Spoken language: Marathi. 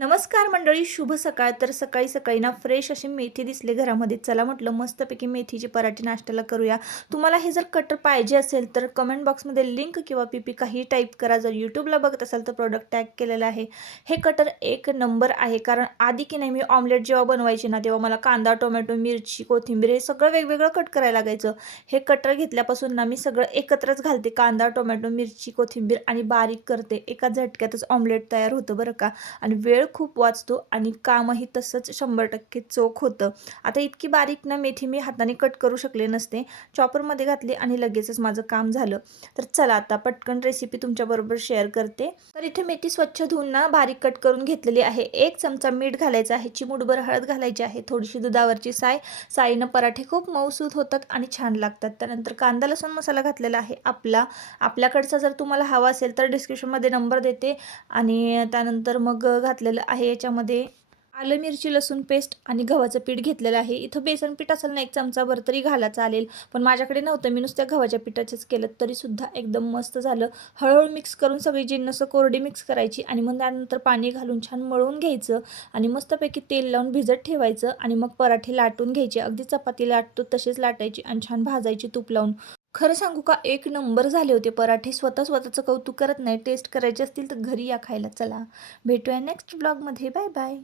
नमस्कार मंडळी, शुभ सकाळ. तर सकाळी सकाळी ना फ्रेश अशी मेथी दिसली घरामध्ये. चला म्हटलं मस्तपैकी मेथीची पराठे नाश्त्याला करूया. तुम्हाला हे जर कटर पाहिजे असेल तर कमेंट बॉक्समध्ये लिंक किंवा पीपी काही टाईप करा. जर यूट्यूबला बघत असाल तर प्रोडक्ट टॅग केलेलं आहे. हे कटर एक नंबर आहे, कारण आधी की नाही मी ऑमलेट जेव्हा बनवायचे ना तेव्हा मला कांदा, टोमॅटो, मिरची, कोथिंबीर हे सगळं वेगवेगळं कट करायला लागायचं. हे कटर घेतल्यापासून ना मी सगळं एकत्रच घालते. कांदा, टोमॅटो, मिरची, कोथिंबीर आणि बारीक करते. एका झटक्यातच ऑमलेट तयार होतं बरं का. आणि वेळ खूप वाचतो आणि कामही तसंच 100% चोख होतं. आता इतकी बारीक ना मेथी मी हाताने कट करू शकले नसते. चॉपरमध्ये घातली आणि लगेचच माझं काम झालं. तर चला आता पटकन रेसिपी तुमच्याबरोबर शेअर करते. तर इथे मेथी स्वच्छ धुवून ना बारीक कट करून घेतलेली आहे. 1 चमचा मीठ घालायचं आहे, चिमूटभर हळद घालायची आहे, थोडीशी दुधावरची साय. साईनं पराठे खूप मऊसूत होतात आणि छान लागतात. त्यानंतर कांदा लसूण मसाला घातलेला आहे आपल्याकडचा. जर तुम्हाला हवा असेल तर डिस्क्रिप्शनमध्ये नंबर देते. आणि त्यानंतर मग घातलेलं आहे याच्यामध्ये आलं मिरची लसूण पेस्ट आणि गव्हाचं पीठ घेतलेलं आहे. इथं बेसन पीठ असेल ना 1 चमचाभर तरी घाला चालेल, पण माझ्याकडे नव्हतं. मी नुसत्या गव्हाच्या पिठाचंच केलं तरीसुद्धा एकदम मस्त झालं. हळूहळू मिक्स करून सगळी जिन्नस कोरडी मिक्स करायची आणि मग त्यानंतर पाणी घालून छान मळून घ्यायचं आणि मस्तपैकी तेल लावून भिजत ठेवायचं आणि मग पराठे लाटून घ्यायचे. अगदी चपाती लाटतो तसेच लाटायची आणि छान भाजायची तूप लावून. खरं सांगू का, एक नंबर झाले होते पराठे. स्वतःचं कौतुक करत नाही. टेस्ट करायचे असतील तर घरी या खायला. चला भेटूया नेक्स्ट ब्लॉगमध्ये. Bye bye.